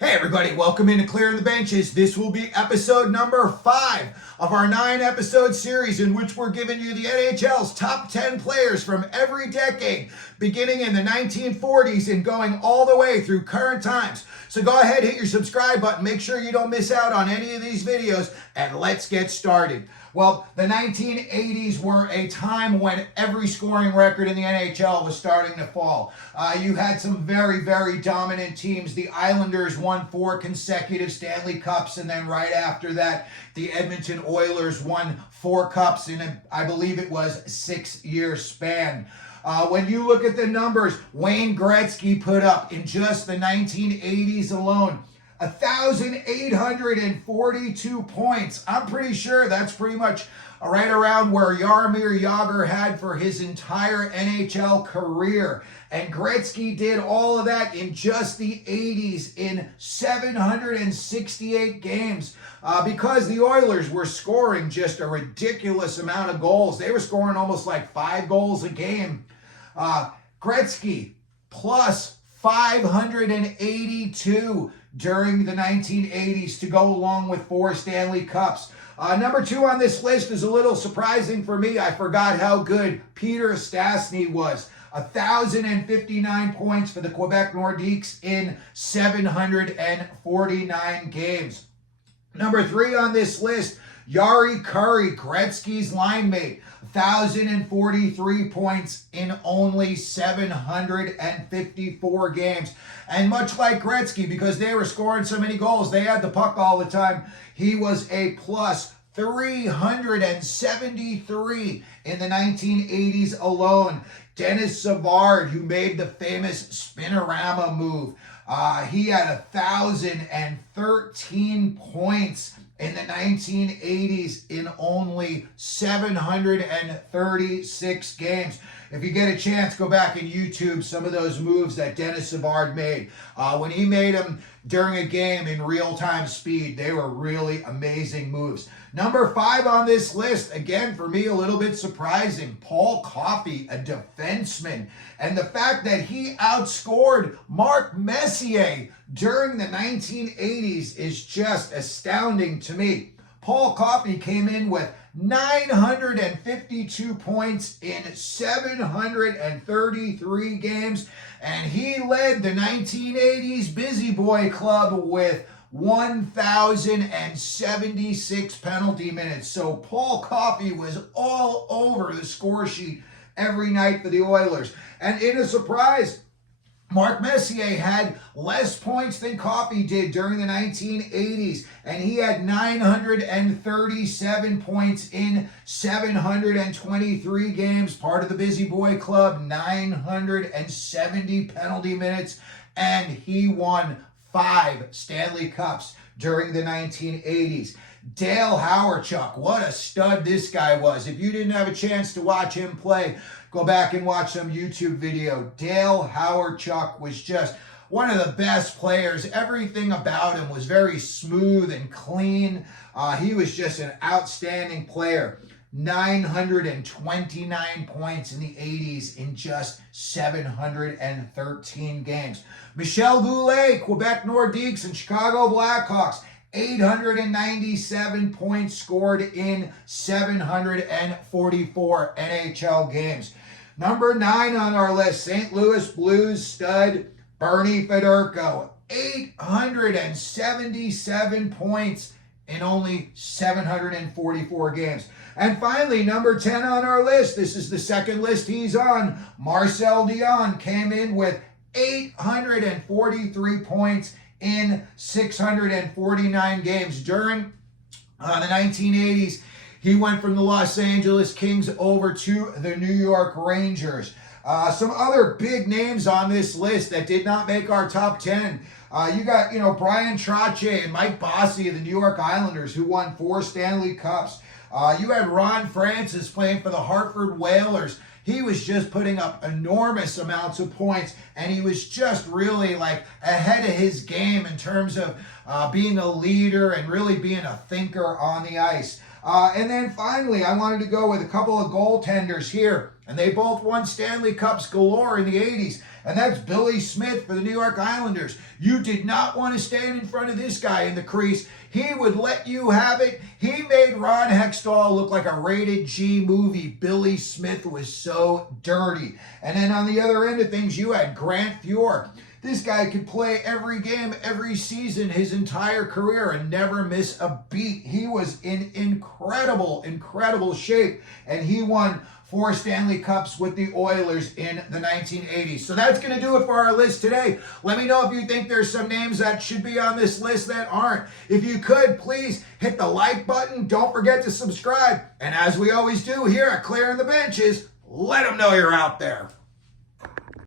Hey everybody, welcome into Clearing the Benches. This will be episode number 5 of our 9-episode series in which we're giving you the NHL's top 10 players from every decade, beginning in the 1940s and going all the way through current times. So go ahead, hit your subscribe button, make sure you don't miss out on any of these videos, and let's get started. Well, the 1980s were a time when every scoring record in the NHL was starting to fall. You had some very, very dominant teams. The Islanders won 4 consecutive Stanley Cups, and then right after that, the Edmonton Oilers won 4 cups in, I believe it was, 6-year span. When you look at the numbers, Wayne Gretzky put up in just the 1980s alone 1,842 points. I'm pretty sure that's pretty much right around where Jaromir Jagr had for his entire NHL career. And Gretzky did all of that in just the 80s in 768 games because the Oilers were scoring just a ridiculous amount of goals. They were scoring almost like 5 goals a game. Gretzky plus 582 during the 1980s to go along with 4 Stanley Cups. Number 2 on this list is a little surprising for me. I forgot how good Peter Stastny was. 1,059 points for the Quebec Nordiques in 749 games. Number 3 on this list, Jari Kurri, Gretzky's line mate. 1,043 points in only 754 games. And much like Gretzky, because they were scoring so many goals, they had the puck all the time, he was a plus 373 in the 1980s alone. Dennis Savard, who made the famous Spinorama move, he had 1,013 points in the 1980s in only 736 games. If you get a chance, go back and YouTube some of those moves that Dennis Savard made. When he made them during a game in real-time speed, they were really amazing moves. Number 5 on this list, again, for me, a little bit surprising. Paul Coffey, a defenseman. And the fact that he outscored Mark Messier during the 1980s is just astounding to me. Paul Coffey came in with 952 points in 733 games, and he led the 1980s Busy Boy Club with 1,076 penalty minutes. So Paul Coffey was all over the score sheet every night for the Oilers. And in a surprise, Mark Messier had less points than Coffey did during the 1980s, and he had 937 points in 723 games, part of the Busy Boy Club, 970 penalty minutes, and he won 5 Stanley Cups during the 1980s. Dale Hawerchuk, what a stud this guy was. If you didn't have a chance to watch him play, go back and watch some YouTube video. Dale Hawerchuk was just one of the best players. Everything about him was very smooth and clean. He was just an outstanding player. 929 points in the 80s in just 713 games. Michel Goulet, Quebec Nordiques and Chicago Blackhawks, 897 points scored in 744 NHL games. Number 9 on our list, St. Louis Blues stud Bernie Federko, 877 points in only 744 games. And finally, number 10 on our list, this is the second list he's on, Marcel Dion came in with 843 points in 649 games. During the 1980s, he went from the Los Angeles Kings over to the New York Rangers. Some other big names on this list that did not make our top 10. You got, Brian Trottier and Mike Bossy of the New York Islanders, who won 4 Stanley Cups. You had Ron Francis playing for the Hartford Whalers. He was just putting up enormous amounts of points, and he was just really like ahead of his game in terms of being a leader and really being a thinker on the ice. And then finally, I wanted to go with a couple of goaltenders here, and they both won Stanley Cups galore in the 80s. and that's Billy Smith for the New York Islanders. You did not want to stand in front of this guy in the crease. He would let you have it. He made Ron Hextall look like a rated G movie. Billy Smith was so dirty. And then on the other end of things, you had Grant Fuhr. This guy could play every game, every season, his entire career and never miss a beat. He was in incredible, incredible shape, and he won 4 Stanley Cups with the Oilers in the 1980s. So that's going to do it for our list today. Let me know if you think there's some names that should be on this list that aren't. If you could, please hit the like button. Don't forget to subscribe. And as we always do here at Clearing the Benches, let them know you're out there.